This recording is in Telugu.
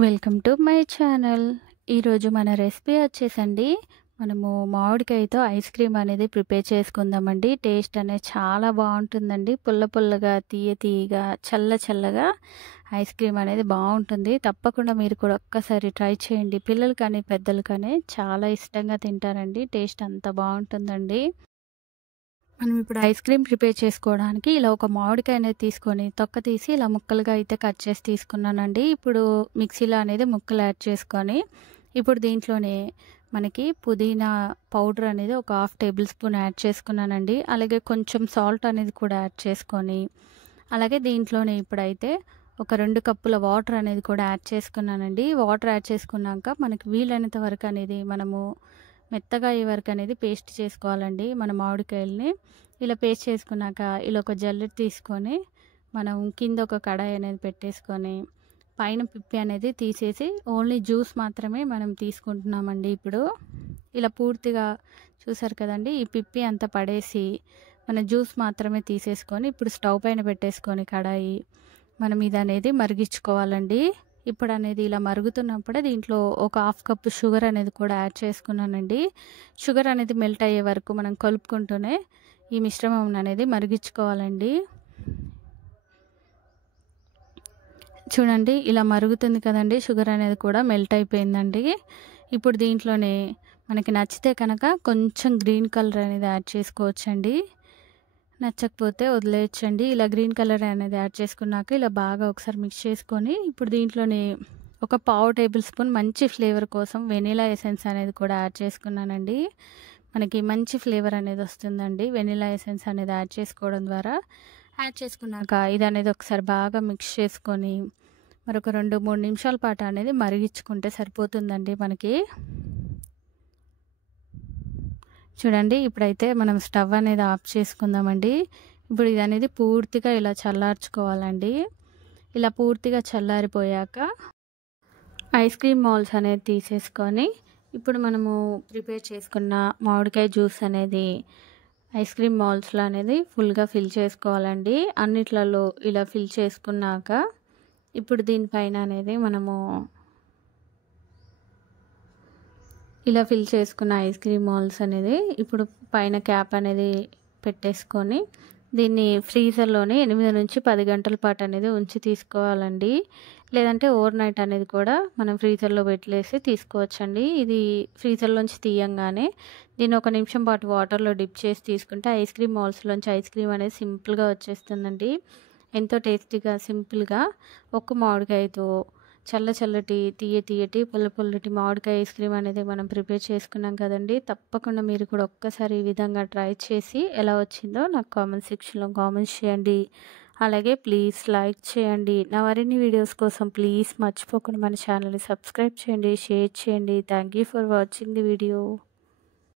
Welcome to my channel. ఈరోజు మన రెసిపీ వచ్చేసండి, మనము మామిడికాయతో ఐస్ క్రీమ్ అనేది ప్రిపేర్ చేసుకుందామండి. టేస్ట్ అనేది చాలా బాగుంటుందండి. పుల్ల పుల్లగా, తీయ తీయగా, చల్ల చల్లగా ఐస్ క్రీమ్ అనేది బాగుంటుంది. తప్పకుండా మీరు కూడా ఒక్కసారి ట్రై చేయండి. పిల్లలు కానీ పెద్దలు కానీ చాలా ఇష్టంగా తింటారండి. టేస్ట్ అంత బాగుంటుందండి. మనం ఇప్పుడు ఐస్ క్రీమ్ ప్రిపేర్ చేసుకోవడానికి ఇలా ఒక మామిడికాయ అనేది తీసుకొని తొక్క తీసి ఇలా ముక్కలుగా అయితే కట్ చేసి తీసుకున్నానండి. ఇప్పుడు మిక్సీలో అనేది ముక్కలు యాడ్ చేసుకొని, ఇప్పుడు దీంట్లోనే మనకి పుదీనా పౌడర్ అనేది ఒక హాఫ్ టేబుల్ స్పూన్ యాడ్ చేసుకున్నానండి. అలాగే కొంచెం సాల్ట్ అనేది కూడా యాడ్ చేసుకొని, అలాగే దీంట్లోనే ఇప్పుడైతే ఒక 2 కప్పుల వాటర్ అనేది కూడా యాడ్ చేసుకున్నానండి. వాటర్ యాడ్ చేసుకున్నాక మనకి వీలైనంత వరకు అనేది మనము మెత్తగా అయ్యే వరకు అనేది పేస్ట్ చేసుకోవాలండి మన మామిడికాయలని. ఇలా పేస్ట్ చేసుకున్నాక ఇలా ఒక జల్లెడ తీసుకొని మనం కింద ఒక కడాయి అనేది పెట్టేసుకొని పైన పిప్పి అనేది తీసేసి ఓన్లీ జ్యూస్ మాత్రమే మనం తీసుకుంటున్నామండి. ఇప్పుడు ఇలా పూర్తిగా చూసారు కదండి, ఈ పిప్పి అంతా పడేసి మన జ్యూస్ మాత్రమే తీసేసుకొని ఇప్పుడు స్టవ్ పైన పెట్టేసుకొని కడాయి మనం ఇది అనేది మరిగించుకోవాలండి. ఇప్పుడు అనేది ఇలా మరుగుతున్నప్పుడే దీంట్లో ఒక హాఫ్ కప్పు షుగర్ అనేది కూడా యాడ్ చేసుకున్నానండి. షుగర్ అనేది మెల్ట్ అయ్యే వరకు మనం కలుపుకుంటూనే ఈ మిశ్రమం అనేది మరిగించుకోవాలండి. చూడండి ఇలా మరుగుతుంది కదండి, షుగర్ అనేది కూడా మెల్ట్ అయిపోయిందండి. ఇప్పుడు దీంట్లోనే మనకి నచ్చితే కనుక కొంచెం గ్రీన్ కలర్ అనేది యాడ్ చేసుకోవచ్చండి. నచ్చకపోతే వదిలేయచ్చండి. ఇలా గ్రీన్ కలర్ అనేది యాడ్ చేసుకున్నాక ఇలా బాగా ఒకసారి మిక్స్ చేసుకొని ఇప్పుడు దీంట్లోనే ఒక పావు టేబుల్ స్పూన్ మంచి ఫ్లేవర్ కోసం వెనిలా ఎసెన్స్ అనేది కూడా యాడ్ చేసుకున్నానండి. మనకి మంచి ఫ్లేవర్ అనేది వస్తుందండి వెనిలా ఎసెన్స్ అనేది యాడ్ చేసుకోవడం ద్వారా. యాడ్ చేసుకున్నాక ఇది అనేది ఒకసారి బాగా మిక్స్ చేసుకొని మరొక 2-3 నిమిషాల పాటు అనేది మరిగించుకుంటే సరిపోతుందండి మనకి. చూడండి ఇప్పుడైతే మనం స్టవ్ అనేది ఆఫ్ చేసుకుందామండి. ఇప్పుడు ఇది అనేది పూర్తిగా ఇలా చల్లార్చుకోవాలండి. ఇలా పూర్తిగా చల్లారిపోయాక ఐస్ క్రీమ్ మౌల్స్ అనేది తీసేసుకొని ఇప్పుడు మనము ప్రిపేర్ చేసుకున్న మామిడికాయ జ్యూస్ అనేది ఐస్ క్రీమ్ మౌల్స్లో అనేది ఫుల్గా ఫిల్ చేసుకోవాలండి. అన్నిట్లలో ఇలా ఫిల్ చేసుకున్నాక ఇప్పుడు దీనిపైన అనేది మనము ఇలా ఫిల్ చేసుకున్న ఐస్ క్రీమ్ మౌల్స్ అనేది ఇప్పుడు పైన క్యాప్ అనేది పెట్టేసుకొని దీన్ని ఫ్రీజర్లోనే 8 నుంచి 10 గంటల పాటు అనేది ఉంచి తీసుకోవాలండి. లేదంటే ఓవర్ నైట్ అనేది కూడా మనం ఫ్రీజర్లో పెట్టేసి తీసుకోవచ్చండి. ఇది ఫ్రీజర్లోంచి తీయంగానే దీన్ని 1 నిమిషం పాటు వాటర్లో డిప్ చేసి తీసుకుంటే ఐస్ క్రీమ్ మౌల్స్లోంచి ఐస్ క్రీమ్ అనేది సింపుల్గా వచ్చేస్తుందండి. ఎంతో టేస్టీగా సింపుల్గా ఒక్క మామిడికాయతో చల్లటి తీయటి పుల్లటి మామిడికాయ ఐస్ క్రీమ్ అనేది మనం ప్రిపేర్ చేసుకున్నాం కదండి. తప్పకుండా మీరు కూడా ఒక్కసారి ఈ విధంగా ట్రై చేసి ఎలా వచ్చిందో నాకు కామెంట్ సెక్షన్లో కామెంట్స్ చేయండి. అలాగే ప్లీజ్ లైక్ చేయండి. నా మరిన్ని వీడియోస్ కోసం ప్లీజ్ మర్చిపోకుండా మన ఛానల్ని సబ్స్క్రైబ్ చేయండి, షేర్ చేయండి. Thank you for watching the video.